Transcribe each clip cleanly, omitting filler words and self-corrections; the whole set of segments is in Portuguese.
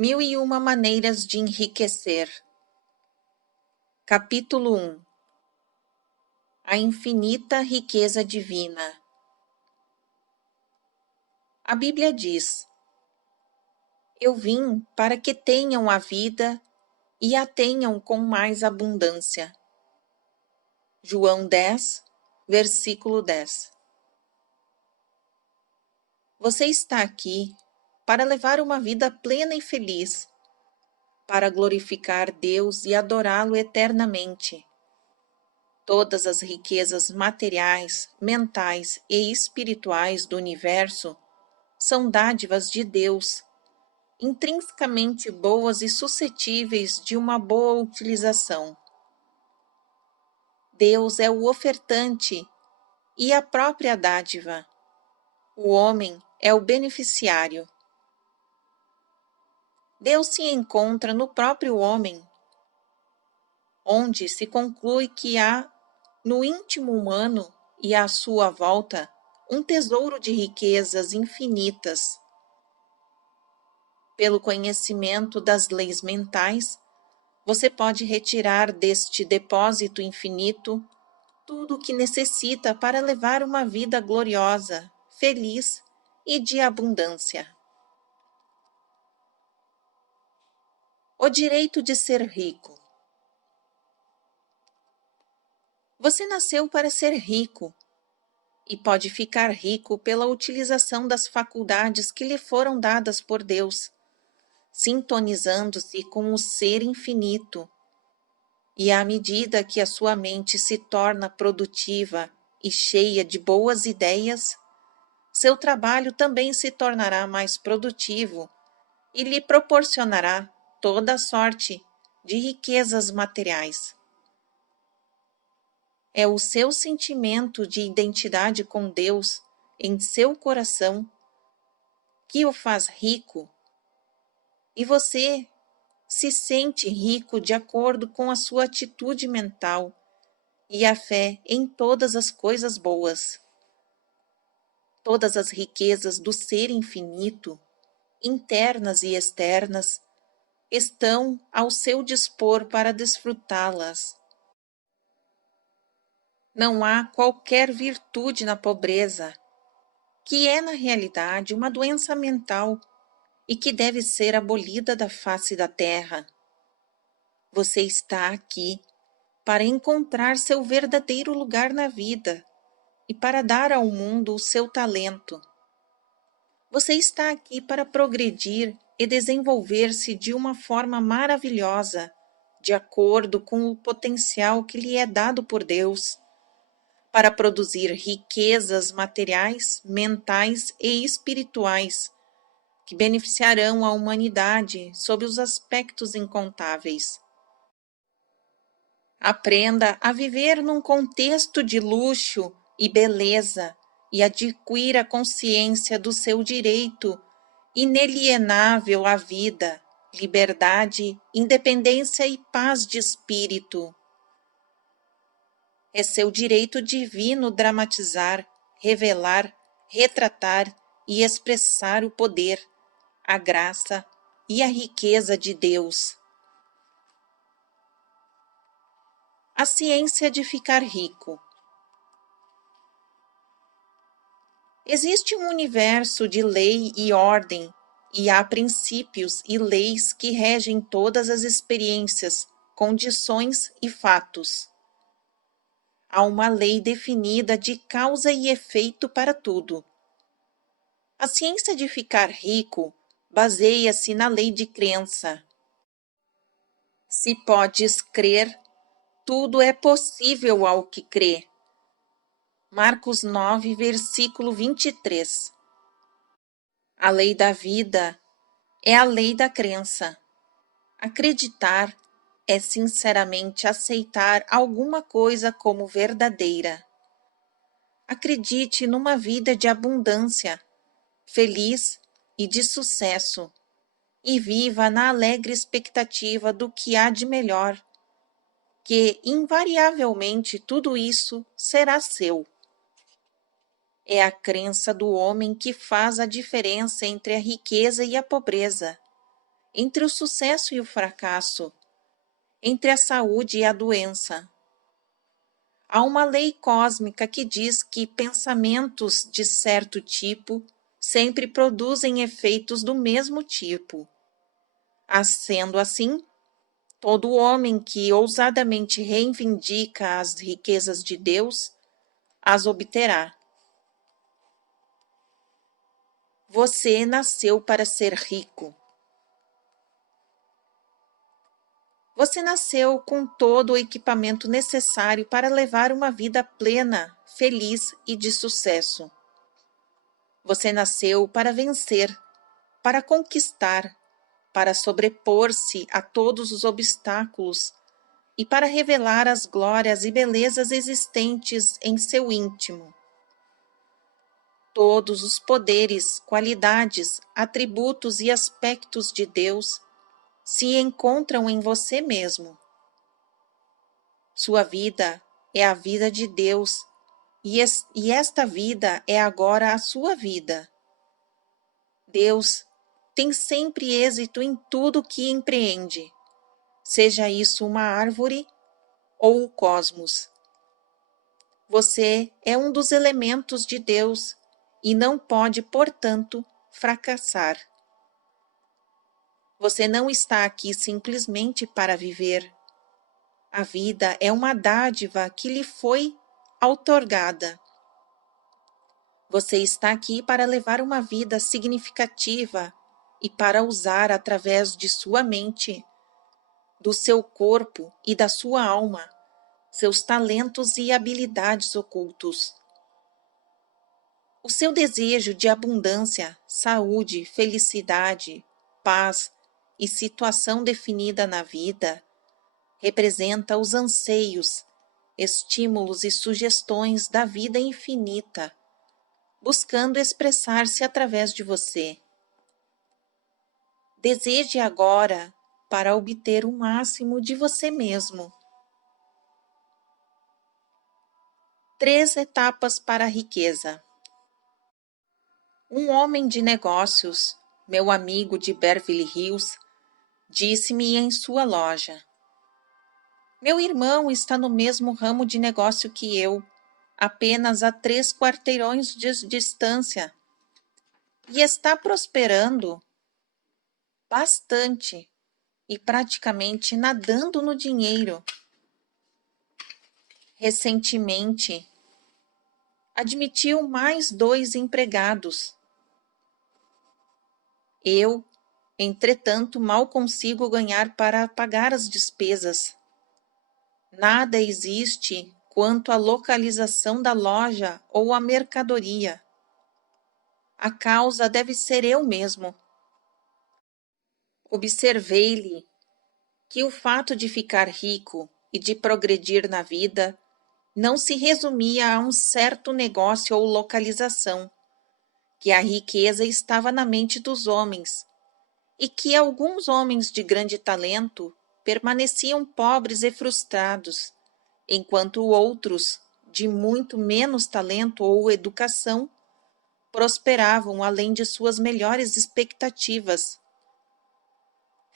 1001 maneiras de enriquecer. Capítulo 1. A infinita riqueza divina. A Bíblia diz: Eu vim para que tenham a vida e a tenham com mais abundância. João 10, versículo 10. Você está aqui para levar uma vida plena e feliz, para glorificar Deus e adorá-lo eternamente. Todas as riquezas materiais, mentais e espirituais do universo são dádivas de Deus, intrinsecamente boas e suscetíveis de uma boa utilização. Deus é o ofertante e a própria dádiva. O homem é o beneficiário. Deus se encontra no próprio homem, onde se conclui que há, no íntimo humano e à sua volta, um tesouro de riquezas infinitas. Pelo conhecimento das leis mentais, você pode retirar deste depósito infinito tudo o que necessita para levar uma vida gloriosa, feliz e de abundância. O direito de ser rico. Você nasceu para ser rico e pode ficar rico pela utilização das faculdades que lhe foram dadas por Deus, sintonizando-se com o ser infinito. E à medida que a sua mente se torna produtiva e cheia de boas ideias, seu trabalho também se tornará mais produtivo e lhe proporcionará toda a sorte de riquezas materiais. É o seu sentimento de identidade com Deus em seu coração que o faz rico, e você se sente rico de acordo com a sua atitude mental e a fé em todas as coisas boas. Todas as riquezas do ser infinito, internas e externas, estão ao seu dispor para desfrutá-las. Não há qualquer virtude na pobreza, que é na realidade uma doença mental e que deve ser abolida da face da terra. Você está aqui para encontrar seu verdadeiro lugar na vida e para dar ao mundo o seu talento. Você está aqui para progredir e desenvolver-se de uma forma maravilhosa, de acordo com o potencial que lhe é dado por Deus, para produzir riquezas materiais, mentais e espirituais, que beneficiarão a humanidade sob os aspectos incontáveis. Aprenda a viver num contexto de luxo e beleza e adquira consciência do seu direito inalienável à vida, liberdade, independência e paz de espírito. É seu direito divino dramatizar, revelar, retratar e expressar o poder, a graça e a riqueza de Deus. A ciência de ficar rico. Existe um universo de lei e ordem, e há princípios e leis que regem todas as experiências, condições e fatos. Há uma lei definida de causa e efeito para tudo. A ciência de ficar rico baseia-se na lei de crença. Se podes crer, tudo é possível ao que crê. Marcos 9, versículo 23. A lei da vida é a lei da crença. Acreditar é sinceramente aceitar alguma coisa como verdadeira. Acredite numa vida de abundância, feliz e de sucesso, e viva na alegre expectativa do que há de melhor, que invariavelmente tudo isso será seu. É a crença do homem que faz a diferença entre a riqueza e a pobreza, entre o sucesso e o fracasso, entre a saúde e a doença. Há uma lei cósmica que diz que pensamentos de certo tipo sempre produzem efeitos do mesmo tipo. Sendo assim, todo homem que ousadamente reivindica as riquezas de Deus as obterá. Você nasceu para ser rico. Você nasceu com todo o equipamento necessário para levar uma vida plena, feliz e de sucesso. Você nasceu para vencer, para conquistar, para sobrepor-se a todos os obstáculos e para revelar as glórias e belezas existentes em seu íntimo. Todos os poderes, qualidades, atributos e aspectos de Deus se encontram em você mesmo. Sua vida é a vida de Deus e esta vida é agora a sua vida. Deus tem sempre êxito em tudo que empreende, seja isso uma árvore ou o cosmos. Você é um dos elementos de Deus e não pode, portanto, fracassar. Você não está aqui simplesmente para viver. A vida é uma dádiva que lhe foi outorgada. Você está aqui para levar uma vida significativa e para usar através de sua mente, do seu corpo e da sua alma, seus talentos e habilidades ocultos. O seu desejo de abundância, saúde, felicidade, paz e situação definida na vida representa os anseios, estímulos e sugestões da vida infinita, buscando expressar-se através de você. Deseje agora para obter o máximo de você mesmo. 3 etapas para a riqueza. Um homem de negócios, meu amigo de Beverly Hills, disse-me em sua loja: meu irmão está no mesmo ramo de negócio que eu, apenas a 3 quarteirões de distância, e está prosperando bastante e praticamente nadando no dinheiro. Recentemente, admitiu mais 2 empregados. Eu, entretanto, mal consigo ganhar para pagar as despesas. Nada existe quanto à localização da loja ou a mercadoria. A causa deve ser eu mesmo. Observei-lhe que o fato de ficar rico e de progredir na vida não se resumia a um certo negócio ou localização, que a riqueza estava na mente dos homens, e que alguns homens de grande talento permaneciam pobres e frustrados, enquanto outros, de muito menos talento ou educação, prosperavam além de suas melhores expectativas.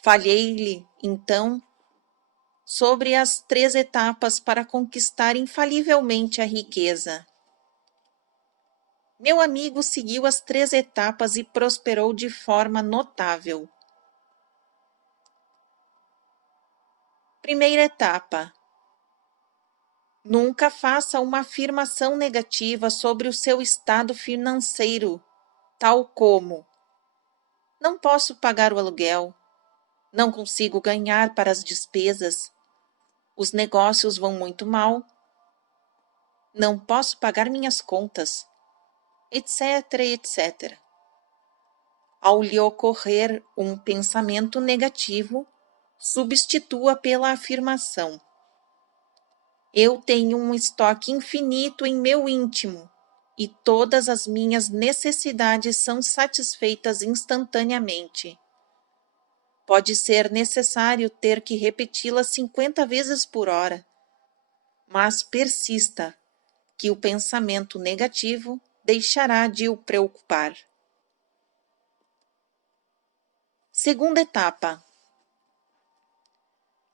Falei-lhe, então, sobre as 3 etapas para conquistar infalivelmente a riqueza. Meu amigo seguiu as 3 etapas e prosperou de forma notável. Primeira etapa: nunca faça uma afirmação negativa sobre o seu estado financeiro, tal como: não posso pagar o aluguel, não consigo ganhar para as despesas, os negócios vão muito mal, não posso pagar minhas contas, etc, etc. Ao lhe ocorrer um pensamento negativo, substitua pela afirmação: eu tenho um estoque infinito em meu íntimo e todas as minhas necessidades são satisfeitas instantaneamente. Pode ser necessário ter que repeti-la 50 vezes por hora, mas persista, que o pensamento negativo deixará de o preocupar. Segunda etapa.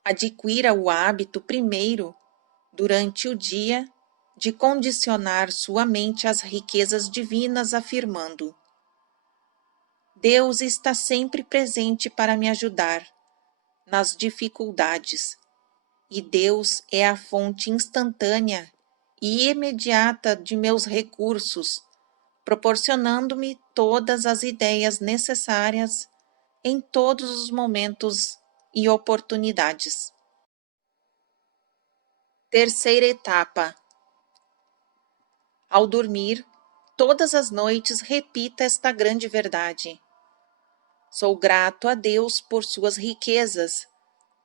Adquira o hábito primeiro, durante o dia, de condicionar sua mente às riquezas divinas, afirmando: Deus está sempre presente para me ajudar nas dificuldades, e Deus é a fonte instantânea e imediata de meus recursos, proporcionando-me todas as ideias necessárias em todos os momentos e oportunidades. Terceira etapa. Ao dormir, todas as noites repita esta grande verdade: sou grato a Deus por suas riquezas,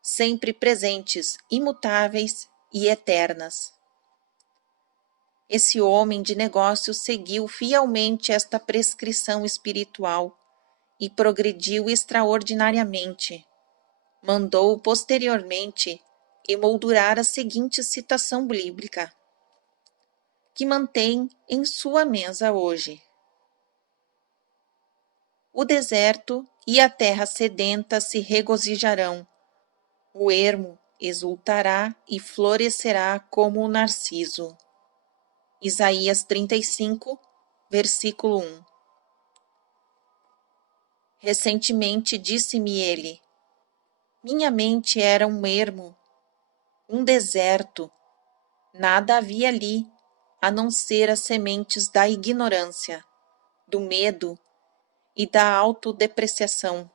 sempre presentes, imutáveis e eternas. Esse homem de negócios seguiu fielmente esta prescrição espiritual e progrediu extraordinariamente. Mandou posteriormente emoldurar a seguinte citação bíblica, que mantém em sua mesa hoje: o deserto e a terra sedenta se regozijarão, o ermo exultará e florescerá como o narciso. Isaías 35, versículo 1. Recentemente disse-me ele: minha mente era um ermo, um deserto, nada havia ali, a não ser as sementes da ignorância, do medo e da autodepreciação,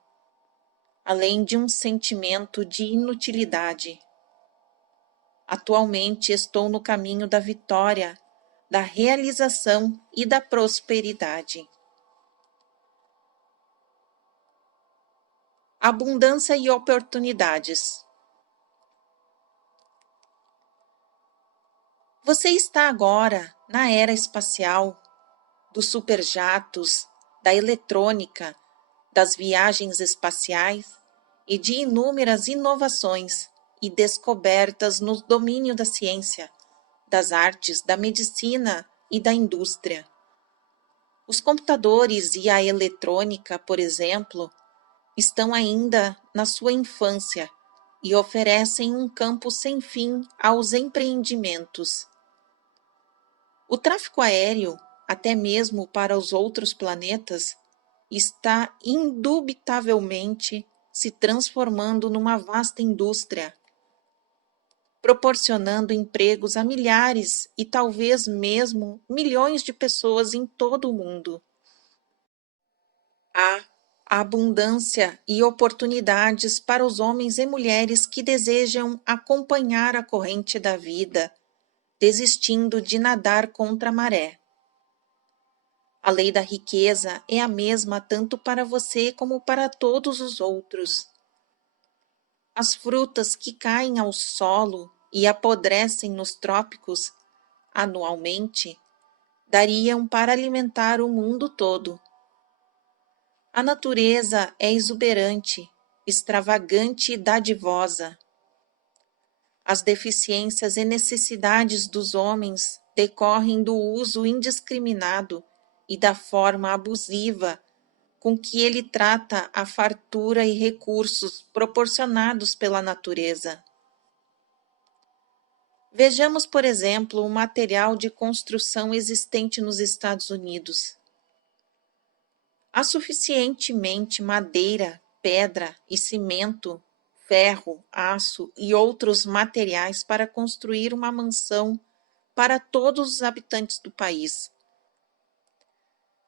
além de um sentimento de inutilidade. Atualmente estou no caminho da vitória, da realização e da prosperidade. Abundância e oportunidades. Você está agora na era espacial, dos superjatos, da eletrônica, das viagens espaciais e de inúmeras inovações e descobertas no domínio da ciência, das artes, da medicina e da indústria. Os computadores e a eletrônica, por exemplo, estão ainda na sua infância e oferecem um campo sem fim aos empreendimentos. O tráfego aéreo, até mesmo para os outros planetas, está indubitavelmente se transformando numa vasta indústria, proporcionando empregos a milhares e talvez mesmo milhões de pessoas em todo o mundo. Há abundância e oportunidades para os homens e mulheres que desejam acompanhar a corrente da vida, desistindo de nadar contra a maré. A lei da riqueza é a mesma tanto para você como para todos os outros. As frutas que caem ao solo e apodrecem nos trópicos anualmente dariam para alimentar o mundo todo. A natureza é exuberante, extravagante e dadivosa. As deficiências e necessidades dos homens decorrem do uso indiscriminado e da forma abusiva com que ele trata a fartura e recursos proporcionados pela natureza. Vejamos, por exemplo, o material de construção existente nos Estados Unidos. Há suficientemente madeira, pedra e cimento, ferro, aço e outros materiais para construir uma mansão para todos os habitantes do país.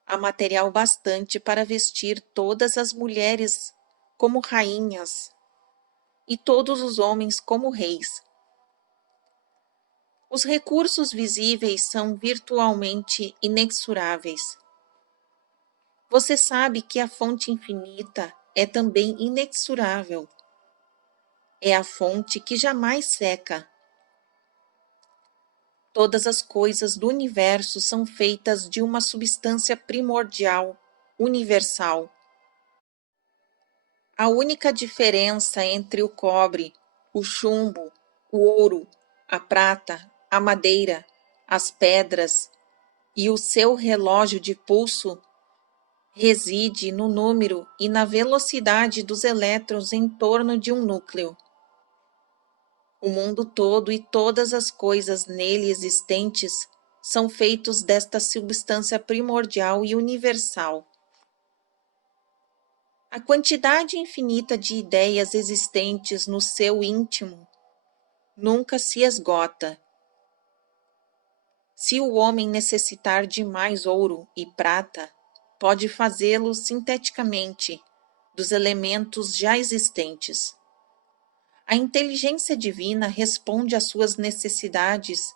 Há material bastante para vestir todas as mulheres como rainhas e todos os homens como reis. Os recursos visíveis são virtualmente inexoráveis. Você sabe que a fonte infinita é também inexorável. É a fonte que jamais seca. Todas as coisas do universo são feitas de uma substância primordial, universal. A única diferença entre o cobre, o chumbo, o ouro, a prata, a madeira, as pedras e o seu relógio de pulso reside no número e na velocidade dos elétrons em torno de um núcleo. O mundo todo e todas as coisas nele existentes são feitos desta substância primordial e universal. A quantidade infinita de ideias existentes no seu íntimo nunca se esgota. Se o homem necessitar de mais ouro e prata, pode fazê-lo sinteticamente dos elementos já existentes. A inteligência divina responde às suas necessidades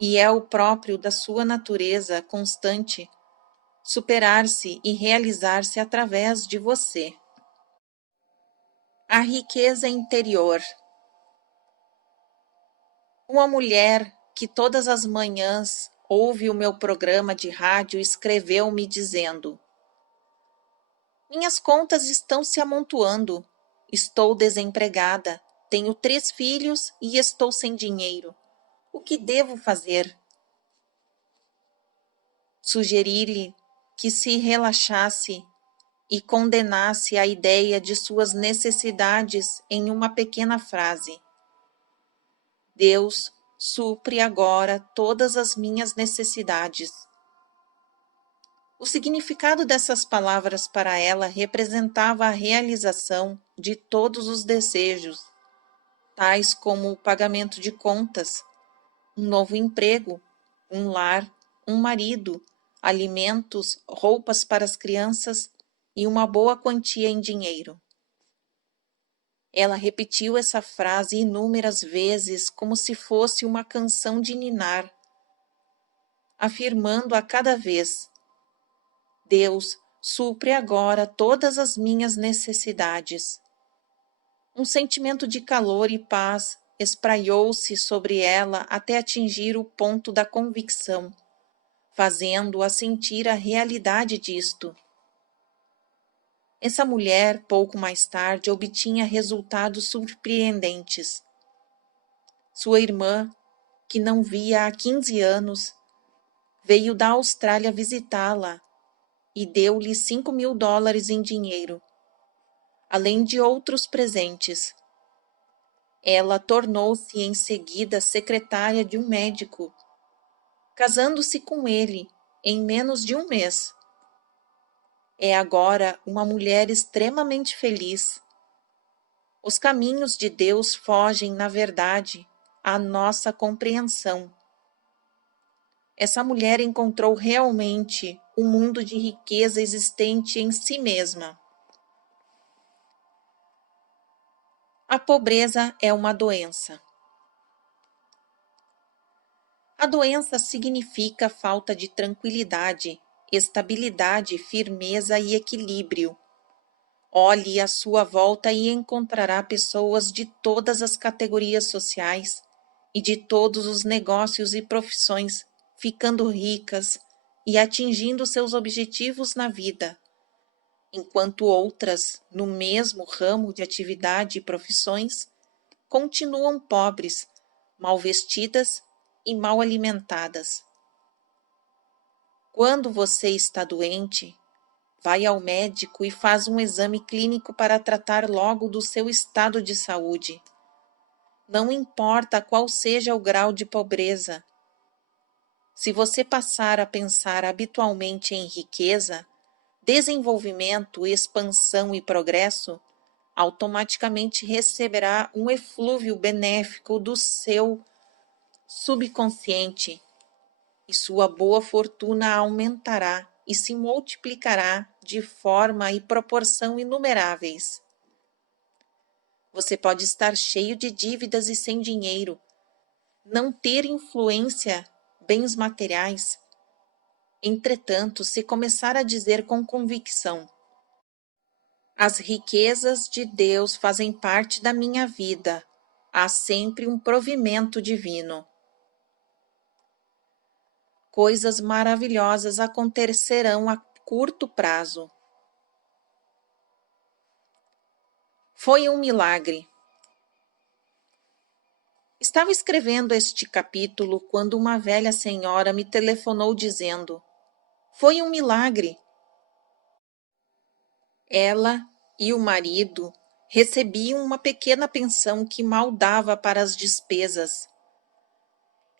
e é o próprio da sua natureza constante superar-se e realizar-se através de você. A riqueza interior. Uma mulher que todas as manhãs ouve o meu programa de rádio escreveu-me dizendo: minhas contas estão se amontoando, estou desempregada, tenho 3 filhos e estou sem dinheiro. O que devo fazer? Sugeri-lhe que se relaxasse e condenasse a ideia de suas necessidades em uma pequena frase: Deus supre agora todas as minhas necessidades. O significado dessas palavras para ela representava a realização de todos os desejos, tais como o pagamento de contas, um novo emprego, um lar, um marido, alimentos, roupas para as crianças e uma boa quantia em dinheiro. Ela repetiu essa frase inúmeras vezes como se fosse uma canção de ninar, afirmando a cada vez: Deus supre agora todas as minhas necessidades. Um sentimento de calor e paz espraiou-se sobre ela até atingir o ponto da convicção, fazendo-a sentir a realidade disto. Essa mulher, pouco mais tarde, obtinha resultados surpreendentes. Sua irmã, que não via há 15 anos, veio da Austrália visitá-la e deu-lhe $5.000 em dinheiro, além de outros presentes. Ela tornou-se em seguida secretária de um médico, casando-se com ele em menos de um mês. É agora uma mulher extremamente feliz. Os caminhos de Deus fogem, na verdade, à nossa compreensão. Essa mulher encontrou realmente um mundo de riqueza existente em si mesma. A pobreza é uma doença. A doença significa falta de tranquilidade, estabilidade, firmeza e equilíbrio. Olhe à sua volta e encontrará pessoas de todas as categorias sociais e de todos os negócios e profissões ficando ricas e atingindo seus objetivos na vida, enquanto outras, no mesmo ramo de atividade e profissões, continuam pobres, mal vestidas e mal alimentadas. Quando você está doente, vai ao médico e faz um exame clínico para tratar logo do seu estado de saúde. Não importa qual seja o grau de pobreza. Se você passar a pensar habitualmente em riqueza, desenvolvimento, expansão e progresso, automaticamente receberá um eflúvio benéfico do seu subconsciente e sua boa fortuna aumentará e se multiplicará de forma e proporção inumeráveis. Você pode estar cheio de dívidas e sem dinheiro, não ter influência, bens materiais. Entretanto, se começar a dizer com convicção: as riquezas de Deus fazem parte da minha vida, há sempre um provimento divino. Coisas maravilhosas acontecerão a curto prazo. Foi um milagre. Estava escrevendo este capítulo quando uma velha senhora me telefonou dizendo: foi um milagre. Ela e o marido recebiam uma pequena pensão que mal dava para as despesas.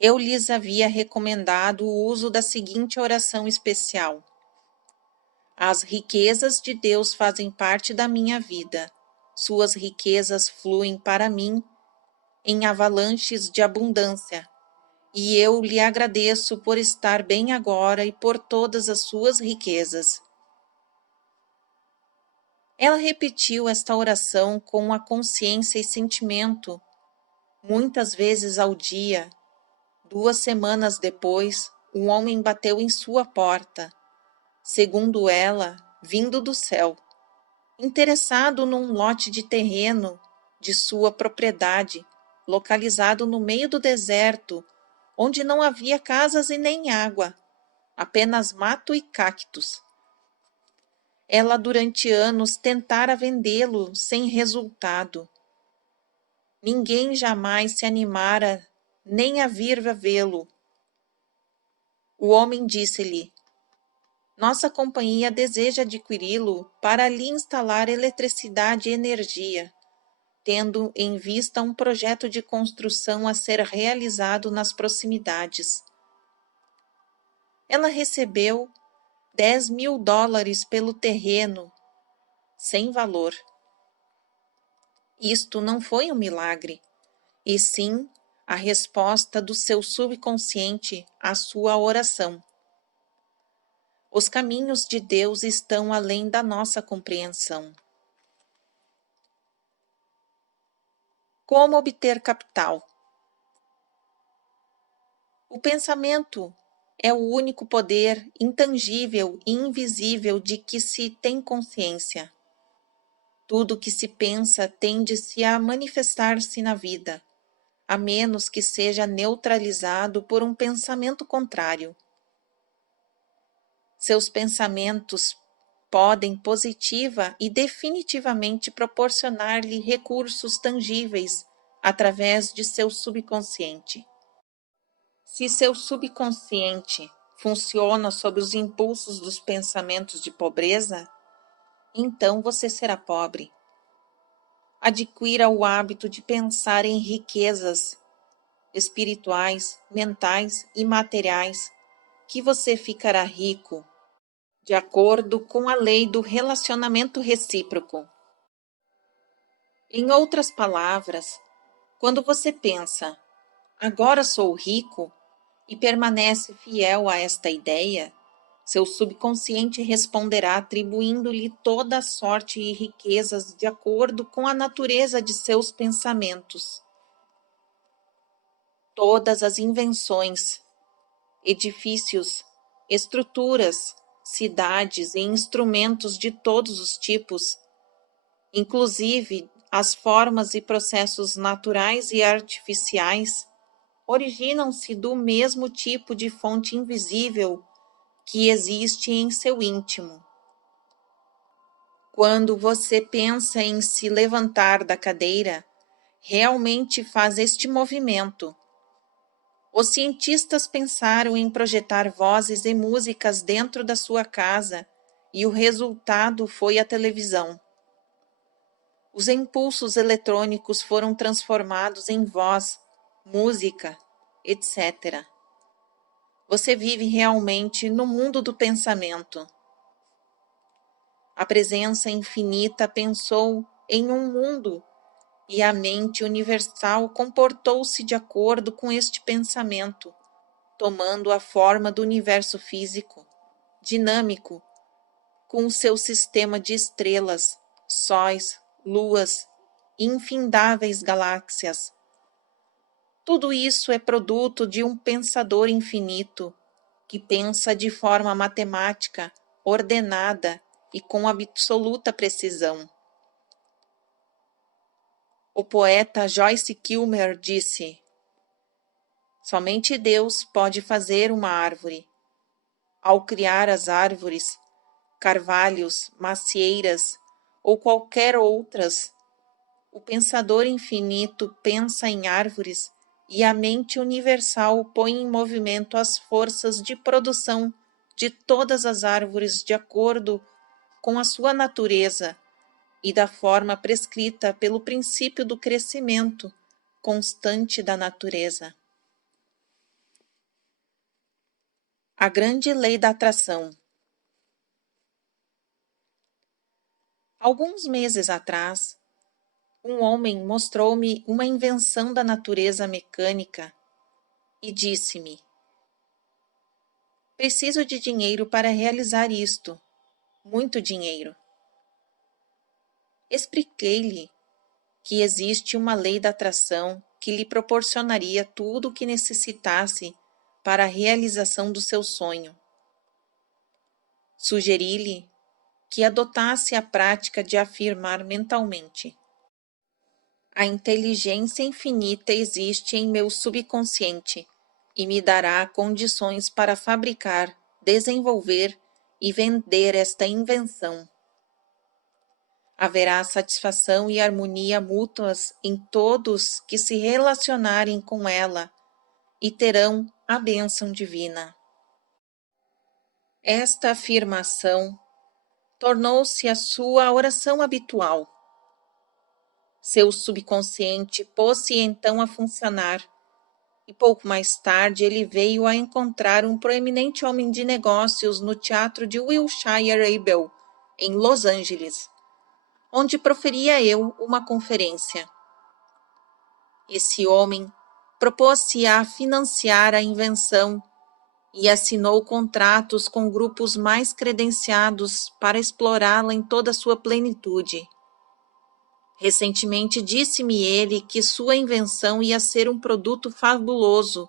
Eu lhes havia recomendado o uso da seguinte oração especial: as riquezas de Deus fazem parte da minha vida. Suas riquezas fluem para mim em avalanches de abundância, e eu lhe agradeço por estar bem agora e por todas as suas riquezas. Ela repetiu esta oração com a consciência e sentimento, muitas vezes ao dia. 2 semanas depois, um homem bateu em sua porta, segundo ela, vindo do céu, interessado num lote de terreno de sua propriedade, localizado no meio do deserto, onde não havia casas e nem água, apenas mato e cactos. Ela durante anos tentara vendê-lo sem resultado. Ninguém jamais se animara nem a vir vê-lo. O homem disse-lhe: nossa companhia deseja adquiri-lo para lhe instalar eletricidade e energia, tendo em vista um projeto de construção a ser realizado nas proximidades. Ela recebeu $10.000 pelo terreno, sem valor. Isto não foi um milagre, e sim a resposta do seu subconsciente à sua oração. Os caminhos de Deus estão além da nossa compreensão. Como obter capital? O pensamento é o único poder intangível e invisível de que se tem consciência. Tudo que se pensa tende-se a manifestar-se na vida, a menos que seja neutralizado por um pensamento contrário. Seus pensamentos podem positiva e definitivamente proporcionar-lhe recursos tangíveis através de seu subconsciente. Se seu subconsciente funciona sob os impulsos dos pensamentos de pobreza, então você será pobre. Adquira o hábito de pensar em riquezas espirituais, mentais e materiais, que você ficará rico, de acordo com a lei do relacionamento recíproco. Em outras palavras, quando você pensa, agora sou rico, e permanece fiel a esta ideia, seu subconsciente responderá atribuindo-lhe toda a sorte e riquezas de acordo com a natureza de seus pensamentos. Todas as invenções, edifícios, estruturas, cidades e instrumentos de todos os tipos, inclusive as formas e processos naturais e artificiais, originam-se do mesmo tipo de fonte invisível que existe em seu íntimo. Quando você pensa em se levantar da cadeira, realmente faz este movimento. Os cientistas pensaram em projetar vozes e músicas dentro da sua casa, e o resultado foi a televisão. Os impulsos eletrônicos foram transformados em voz, música, etc. Você vive realmente no mundo do pensamento. A presença infinita pensou em um mundo, e a mente universal comportou-se de acordo com este pensamento, tomando a forma do universo físico, dinâmico, com o seu sistema de estrelas, sóis, luas e infindáveis galáxias. Tudo isso é produto de um pensador infinito, que pensa de forma matemática, ordenada e com absoluta precisão. O poeta Joyce Kilmer disse: somente Deus pode fazer uma árvore. Ao criar as árvores, carvalhos, macieiras ou qualquer outras, o pensador infinito pensa em árvores e a mente universal põe em movimento as forças de produção de todas as árvores de acordo com a sua natureza e da forma prescrita pelo princípio do crescimento constante da natureza. A grande lei da atração. Alguns meses atrás, um homem mostrou-me uma invenção da natureza mecânica e disse-me: preciso de dinheiro para realizar isto, muito dinheiro. Expliquei-lhe que existe uma lei da atração que lhe proporcionaria tudo o que necessitasse para a realização do seu sonho. Sugeri-lhe que adotasse a prática de afirmar mentalmente: a inteligência infinita existe em meu subconsciente e me dará condições para fabricar, desenvolver e vender esta invenção. Haverá satisfação e harmonia mútuas em todos que se relacionarem com ela e terão a bênção divina. Esta afirmação tornou-se a sua oração habitual. Seu subconsciente pôs-se então a funcionar, e pouco mais tarde ele veio a encontrar um proeminente homem de negócios no teatro de Wilshire Abel, em Los Angeles, onde proferia eu uma conferência. Esse homem propôs-se a financiar a invenção e assinou contratos com grupos mais credenciados para explorá-la em toda a sua plenitude. Recentemente disse-me ele que sua invenção ia ser um produto fabuloso,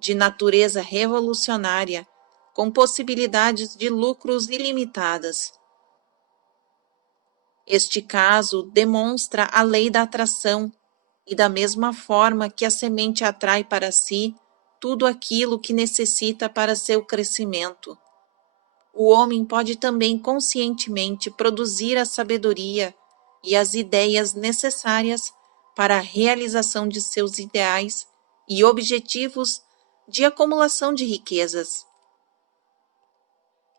de natureza revolucionária, com possibilidades de lucros ilimitadas. Este caso demonstra a lei da atração, e da mesma forma que a semente atrai para si tudo aquilo que necessita para seu crescimento, o homem pode também conscientemente produzir a sabedoria e as ideias necessárias para a realização de seus ideais e objetivos de acumulação de riquezas.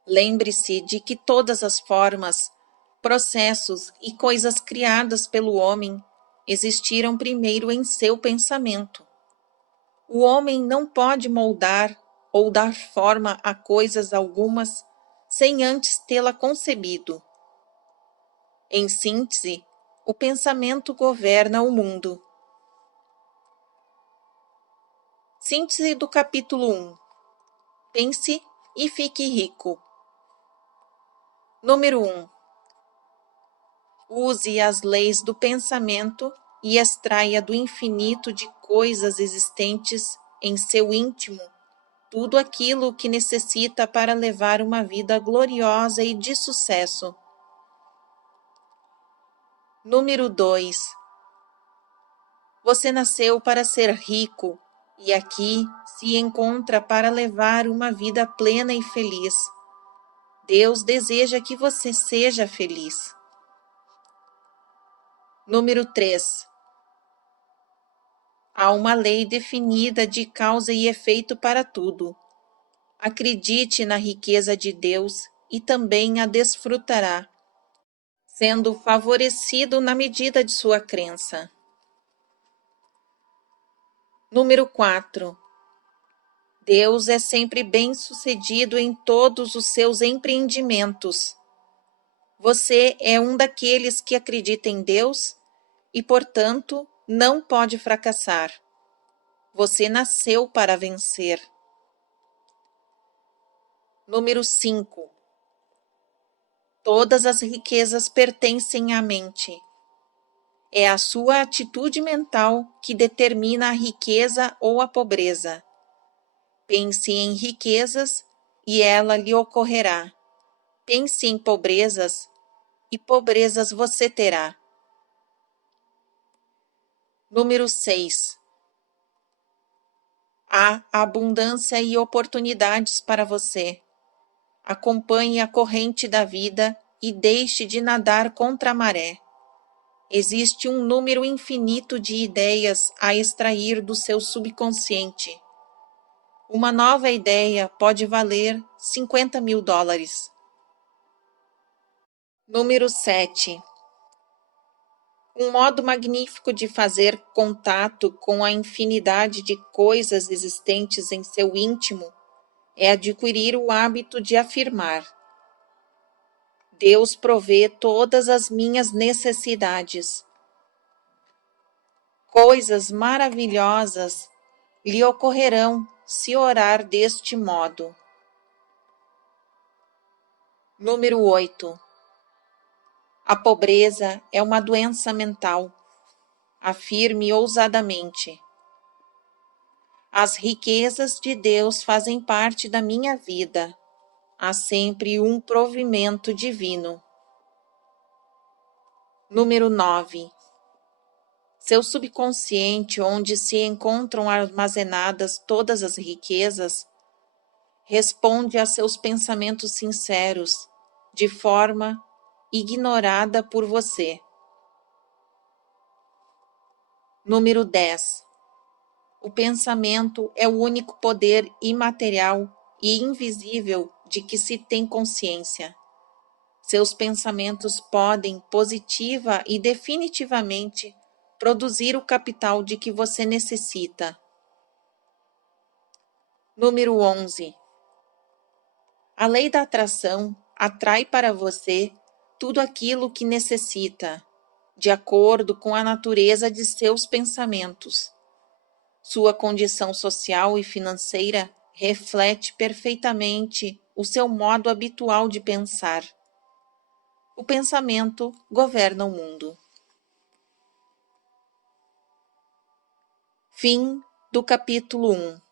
Lembre-se de que todas as formas, processos e coisas criadas pelo homem existiram primeiro em seu pensamento. O homem não pode moldar ou dar forma a coisas algumas sem antes tê-la concebido. Em síntese, o pensamento governa o mundo. Síntese do capítulo 1. Pense e fique rico. Número 1. Use as leis do pensamento e extraia do infinito de coisas existentes em seu íntimo tudo aquilo que necessita para levar uma vida gloriosa e de sucesso. Número 2. Você nasceu para ser rico e aqui se encontra para levar uma vida plena e feliz. Deus deseja que você seja feliz. Número 3. Há uma lei definida de causa e efeito para tudo. Acredite na riqueza de Deus e também a desfrutará, sendo favorecido na medida de sua crença. Número 4. Deus é sempre bem-sucedido em todos os seus empreendimentos. Você é um daqueles que acredita em Deus e, portanto, não pode fracassar. Você nasceu para vencer. Número 5. Todas as riquezas pertencem à mente. É a sua atitude mental que determina a riqueza ou a pobreza. Pense em riquezas e ela lhe ocorrerá. Pense em pobrezas e pobrezas você terá. Número 6. Há abundância e oportunidades para você. Acompanhe a corrente da vida e deixe de nadar contra a maré. Existe um número infinito de ideias a extrair do seu subconsciente. Uma nova ideia pode valer $50.000. Número 7. Um modo magnífico de fazer contato com a infinidade de coisas existentes em seu íntimo é adquirir o hábito de afirmar: Deus provê todas as minhas necessidades. Coisas maravilhosas lhe ocorrerão se orar deste modo. Número 8. A pobreza é uma doença mental. Afirme ousadamente: as riquezas de Deus fazem parte da minha vida. Há sempre um provimento divino. Número 9. Seu subconsciente, onde se encontram armazenadas todas as riquezas, responde a seus pensamentos sinceros, de forma ignorada por você. Número 10. O pensamento é o único poder imaterial e invisível de que se tem consciência. Seus pensamentos podem, positiva e definitivamente, produzir o capital de que você necessita. Número 11. A lei da atração atrai para você tudo aquilo que necessita, de acordo com a natureza de seus pensamentos. Sua condição social e financeira reflete perfeitamente o seu modo habitual de pensar. O pensamento governa o mundo. Fim do capítulo 1.